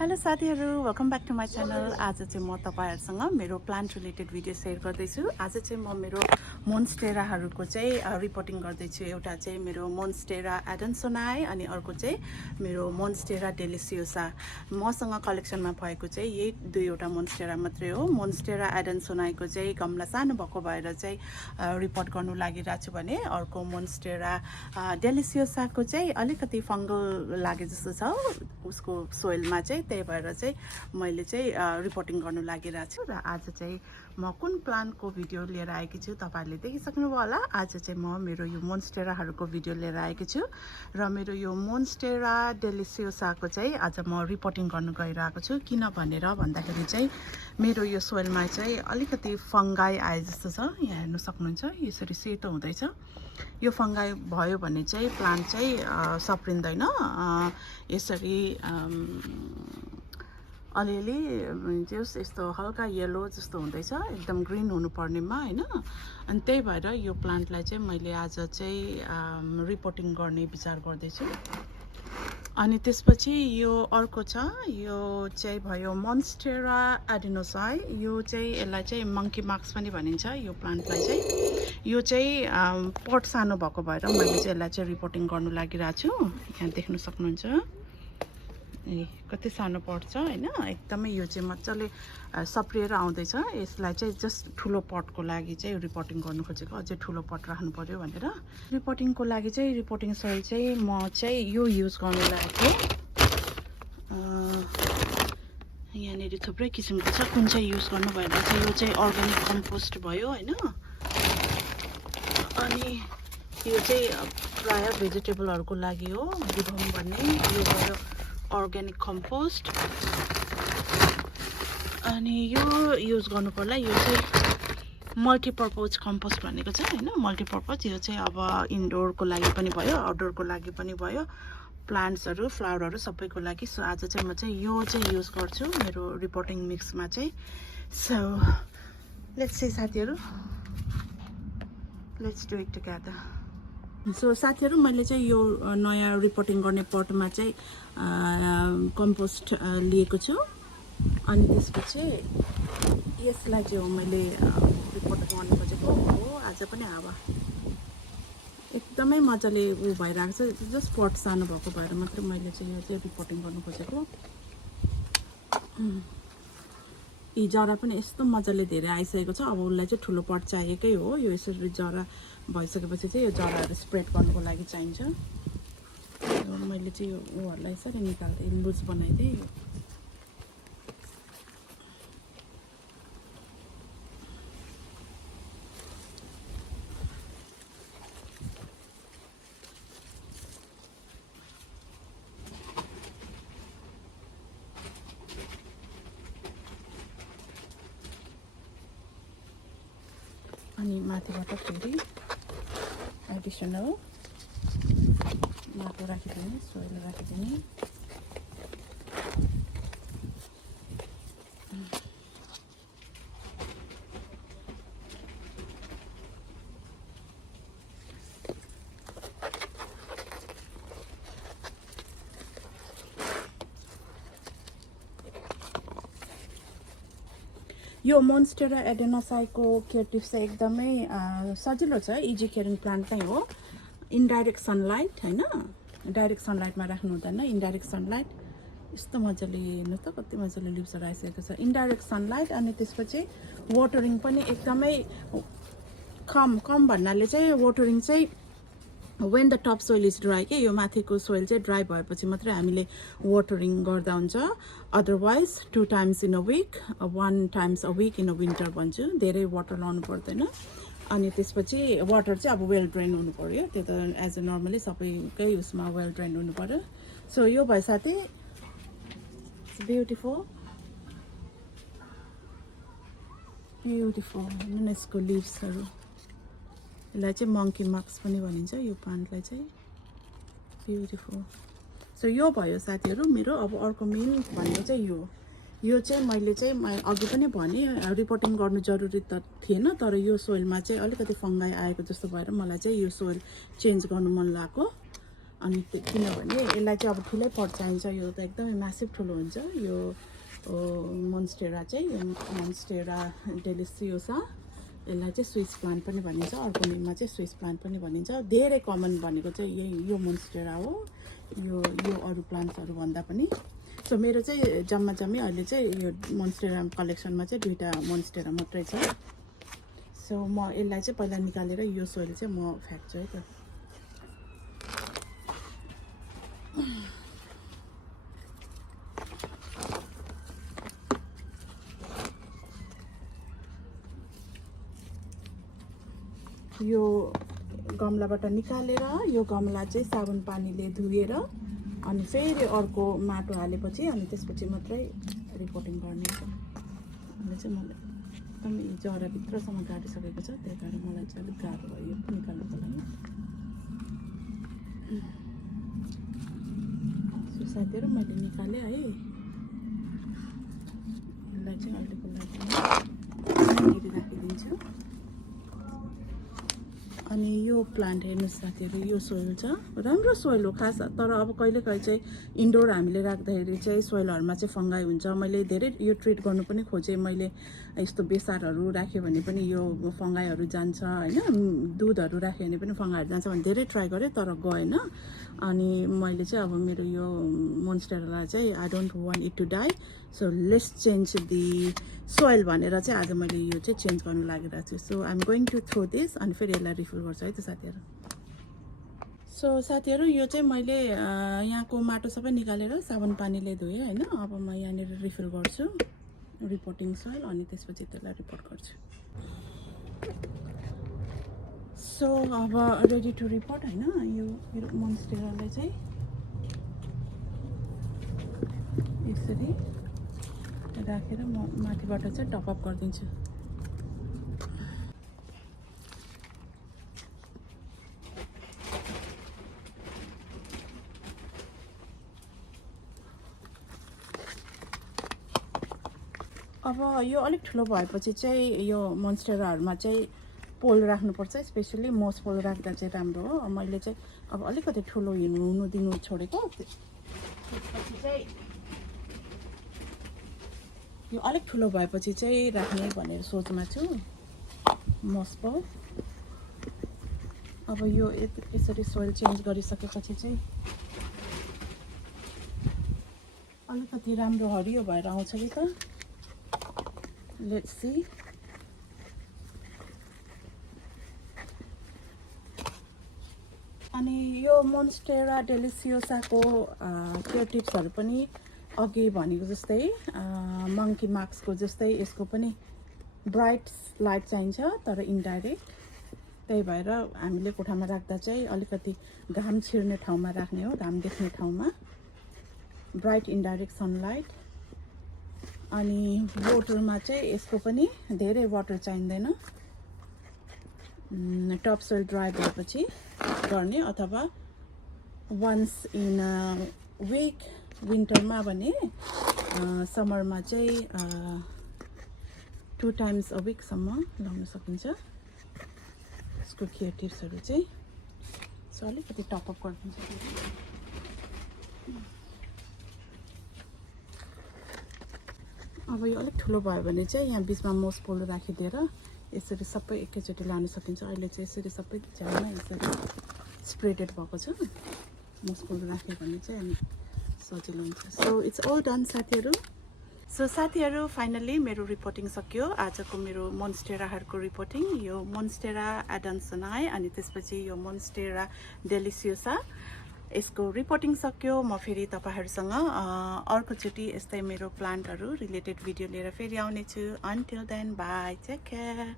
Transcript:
Hello साथीहरु, welcome back to my channel. आज चाहिँ म तपाईहरुसँग मेरो प्लान्ट रिलेटेड भिडियो सेयर गर्दैछु। आज चाहिँ म मेरो मोन्स्टेराहरुको चाहिँ रिपोर्टिङ गर्दैछु। एउटा चाहिँ मेरो मोन्स्टेरा एडान्सोनाई अनि अर्को चाहिँ मेरो मोन्स्टेरा डेलिसियोसा। मसँग कलेक्सनमा भएको चाहिँ यही दुईवटा मोन्स्टेरा मात्रै हो। मोन्स्टेरा एडान्सोनाईको चाहिँ गमला सानो भएको भएर चाहिँ रिपोर्ट गर्नु लागिरहेको छु भने अर्को मोन्स्टेरा डेलिसियोसाको चाहिँ अलिकति फंगल लागे जस्तो छ उसको सोइलमा चाहिँ, त्यही भएर चाहिँ मैले चाहिँ रिपोर्टिङ गर्नु लागिरहेको छु। र आज चाहिँ म कुन प्लान्टको भिडियो लिएर आएकी छु तपाईहरुले देखिसक्नुभयो होला। आज चाहिँ म मेरो यो मोन्स्टेराहरुको भिडियो लिएर आएकी छु र मेरो यो मोन्स्टेरा डेलिसियोसाको चाहिँ आज म रिपोर्टिङ गर्नु गइरहेको छु। किन भनेर भन्दाखेरि चाहिँ मेरो यो सोइलमा चाहिँ अलिकति फंगाई आए जस्तो छ। यहाँ हेर्न सक्नुहुन्छ, यसरी सेतो हुँदैछ। यो फंगाई भयो भने चाहिँ प्लान्ट चाहिँ सप्रिँदैन। यसरी अलिअलि जस यस्तो हल्का येलो जस्तो हुँदैछ, एकदम ग्रीन हुनुपर्नेमा हैन। अनि त्यही भएर यो प्लान्टलाई चाहिँ मैले आज चाहिँ रिपोर्टिङ गर्ने विचार गर्दैछु। अनि त्यसपछि यो अर्को छ, यो चाहिँ भयो मोन्स्टेरा एडानोसाई। यो चाहिँ यसलाई चाहिँ मंकी मार्क्स पनि भनिन्छ। यो प्लान्टलाई चाहिँ यो चाहिँ पट सानो भएको भएर मैले चाहिँ यसलाई चाहिँ रिपोर्टिङ गर्नु लागिरहेको छु। यहाँ देख्न सक्नुहुन्छ कति सानो पट छ हैन। एकदमै यो चाहिँ मजाले सप्रिएर आउँदैछ। यसलाई चाहिँ जस्ट ठुलो पटको लागि चाहिँ रिपोर्टिङ गर्नु खोजेको, अझै ठुलो पट राख्नु पर्यो भनेर। रिपोर्टिङको लागि चाहिँ रिपोर्टिङ सोइल चाहिँ म चाहिँ यो युज गर्नु लागेको। यहाँनिर थुप्रै किसिमको छ, कुन चाहिँ युज गर्नु भएर चाहिँ यो चाहिँ अर्ग्यानिक कम्पोस्ट भयो हैन। अनि यो चाहिँ प्राय भेजिटेबलहरुको लागि हो, बुढोम भन्ने। यो भयो अर्ग्यानिक कम्पोस्ट। अनि यो युज गर्नु पर्ला, यो चाहिँ मल्टिपर्पज कम्पोस्ट भनेको छ हैन। मल्टिपर्पज यो चाहिँ अब इन्डोरको लागि पनि भयो, आउटडोरको लागि पनि भयो, प्लान्ट्सहरु फ्लावरहरु सबैको लागि। सो आज चाहिँ म चाहिँ यो चाहिँ युज गर्छु मेरो रिपोर्टिङ मिक्समा चाहिँ। सो लेट्स सी साथीहरु, let's do it together. So साथीहरु, मैले चाहिँ यो नयाँ रिपोर्टिङ गर्ने पटमा चाहिँ कम्पोस्ट लिएको छु। अनि त्यसपछि यसलाई चाहिँ मैले रिपोर्ट गर्नु खोजेको हो। आज पनि हावा एकदमै मजाले भइरहेको छ, जस्ट पट सानो भएको भएर मात्रै मैले चाहिँ यो चाहिँ रिपोर्टिङ गर्नु खोजेको। यी जरा पनि यस्तो मजाले धेरै आइसकेको छ। अब उसलाई चाहिँ ठुलो पट चाहिएकै हो। यो यसरी जरा भइसकेपछि चाहिँ यो जराहरू स्प्रेड गर्नुको लागि चाहिन्छ। मैले चाहिँ यो उहरूलाई यसरी निकाल्दै लुज बनाइदिएँ। अनि माथिबाट फेरि एडिसनल माटो राखिदिने, सोइल राखिदिने। यो मोन्स्टेरा एडानोसाईको केयर टिप्स चाहिँ एकदमै सजिलो छ, इजी केयरिङ प्लान्ट नै हो। इन्डाइरेक्ट सनलाइट हैन, डाइरेक्ट सनलाइटमा राख्नु हुँदैन। इन्डाइरेक्ट सनलाइट यस्तो मजाले हेर्नु त कति मजाले लिप्सहरू आइसकेको छ। इन्डाइरेक्ट सनलाइट अनि त्यसपछि वाटरिङ पनि एकदमै कम भन्नाले चाहिँ वाटरिङ चाहिँ when the top soil is dry के यो माथिको सोइल चाहिँ ड्राई भएपछि मात्रै हामीले वाटरिङ गर्दा हुन्छ। Otherwise 2 times in a week, 1 times a week in a winter भन्छु। धेरै वाटर लाउनु पर्दैन। अनि त्यसपछि वाटर चाहिँ अब वेल ड्रेन हुनु पर्यो। त्यो त एज अ नर्मली सबैकै उसमा वेल ड्रेन हुनु पर्यो। सो यो भयो साथी, इट्स ब्युटिफुल ब्युटिफुल यसको लिभ्सहरू। यसलाई चाहिँ मंकी मार्क्स पनि भनिन्छ यो प्लान्टलाई चाहिँ। ब्युटिफुल। सो यो भयो साथीहरु मेरो। अब अर्को मेन भन्ने चाहिँ यो चाहिँ मैले चाहिँ अघि पनि भने रिपोर्टिङ गर्नु जरुरी त थिएन, तर यो सोइलमा चाहिँ अलिकति फंगाई आएको जस्तो भएर मलाई चाहिँ यो सोइल चेन्ज गर्नु मन लाग्यो। अनि किनभने यसलाई चाहिँ अब ठुलै पट चाहिन्छ यो त एकदमै म्यासिभ ठुलो हुन्छ यो मोन्स्टेरा चाहिँ मोन्स्टेरा डेलिसियोसा यसलाई चाहिँ स्विस प्लान्ट पनि भनिन्छ अर्को नेममा चाहिँ स्विस प्लान्ट पनि भनिन्छ धेरै कमन भनेको चाहिँ यही यो मोन्स्टेरा हो यो अरू प्लान्ट्सहरू भन्दा पनि सो मेरो चाहिँ जम्मै अहिले चाहिँ यो मोन्स्टेरा कलेक्सनमा चाहिँ 2टा मोन्स्टेरा मात्रै छ सो म यसलाई चाहिँ पहिला निकालेर यो सोइल चाहिँ म फ्याँक्छु है त यो गमलाबाट निकालेर यो गमला चाहिँ साबुन पानीले धुएर अनि फेरि अर्को माटो हालेपछि अनि त्यसपछि मात्रै रिपोर्टिङ गर्ने अनि चाहिँ मलाई एकदमै जराभित्रसम्म गाडिसकेको छ त्यही कारण मलाई चाहिँ अलिक गाह्रो भयो निकाल्नुको लागि साथीहरू मैले निकालेँ है यसलाई चाहिँ अहिलेको लागि राखिदिन्छु अनि यो प्लान्ट हेर्नुहोस् साथीहरू यो सोइल छ राम्रो सोइल हो खास तर अब कहिलेकाहीँ चाहिँ इन्डोर हामीले राख्दाखेरि चाहिँ सोइलहरूमा चाहिँ फङ्गाई हुन्छ मैले धेरै यो ट्रिट गर्नु पनि खोजेँ मैले यस्तो बेसारहरू राख्यो भने पनि यो फङ्गाईहरू जान्छ होइन दुधहरू राख्यो भने पनि फङ्गाईहरू जान्छ भने धेरै ट्राई गरेँ तर गएन अनि मैले चाहिँ अब मेरो यो मोन्स्टेरालाई चाहिँ I don't want it to die so let's change the soil भनेर चाहिँ आज मैले यो चाहिँ चेन्ज गर्नु लागिरहेको छु so I am going to throw this अनि फेरि यसलाई रिफिल गर्छु है त साथीहरू सो साथीहरू यो चाहिँ मैले यहाँको माटो सबै निकालेर साबुन पानीले धोएँ होइन अब म यहाँनिर रिफिल गर्छु रिपोर्टिङ सोइल अनि त्यसपछि त्यसलाई रिपोर्ट गर्छु सो अब रेडी टु रिपोर्ट होइन यो मेरो मोन्स्टेरालाई चाहिँ यसरी राखेर म माथिबाट चाहिँ टपअप गरिदिन्छु अब यो अलिक ठुलो भएपछि चाहिँ यो मोन्स्टेराहरूमा चाहिँ पोल राख्नुपर्छ स्पेसली मोस पोल राख्दा चाहिँ राम्रो हो मैले चाहिँ अब अलिकति ठुलो हुनु दिनु छोडेको त्यसपछि चाहिँ यो अलिक ठुलो भएपछि चाहिँ राख्ने भनेर सोचमा छु मोस पोल अब यो यसरी सोइल चेन्ज गरिसकेपछि चाहिँ अलिकति राम्रो हरियो भएर आउँछ कि त लेट्स सी अनि यो मोन्स्टेरा डेलिसियोसाको केयर टिप्सहरू पनि अघि भनेको जस्तै मङ्की मार्क्सको जस्तै यसको पनि ब्राइट लाइट चाहिन्छ तर इन्डाइरेक्ट त्यही भएर हामीले कोठामा राख्दा चाहिँ अलिकति घाम छिर्ने ठाउँमा राख्ने हो घाम देख्ने ठाउँमा ब्राइट इन्डाइरेक्ट सनलाइट अनि वाटरमा चाहिँ यसको पनि धेरै वाटर चाहिँदैन टप सोइल ड्राई भएपछि गर्ने अथवा वन्स इन अ विक विन्टरमा भने समरमा चाहिँ 2 टाइम्स अ विकसम्म लाउन सकिन्छ यसको केयर टिप्सहरू चाहिँ सो अलिकति टपअप गरिदिन्छ अब यो अलिक ठुलो भयो भने चाहिँ यहाँ बिचमा मोस पोल राखिदिएर यसरी सबै एकैचोटि लान सकिन्छ अहिले चाहिँ यसरी सबै जग्गामा यसरी स्प्रेडेड भएको छ मोस पोल राख्यो भने चाहिँ अनि सजिलो हुन्छ सो इट्स अल डन साथीहरू सो साथीहरू फाइनली मेरो रिपोर्टिङ सक्यो आजको मेरो मोन्स्टेराहरूको रिपोर्टिङ यो मोन्स्टेरा adansonii अनि त्यसपछि यो मोन्स्टेरा डेलिसियोसा यसको रिपोर्टिङ सक्यो म फेरि तपाईहरुसँग अर्कोचोटि यस्तै मेरो प्लान्टहरू रिलेटेड भिडियो लिएर फेरि आउने छु until then bye take care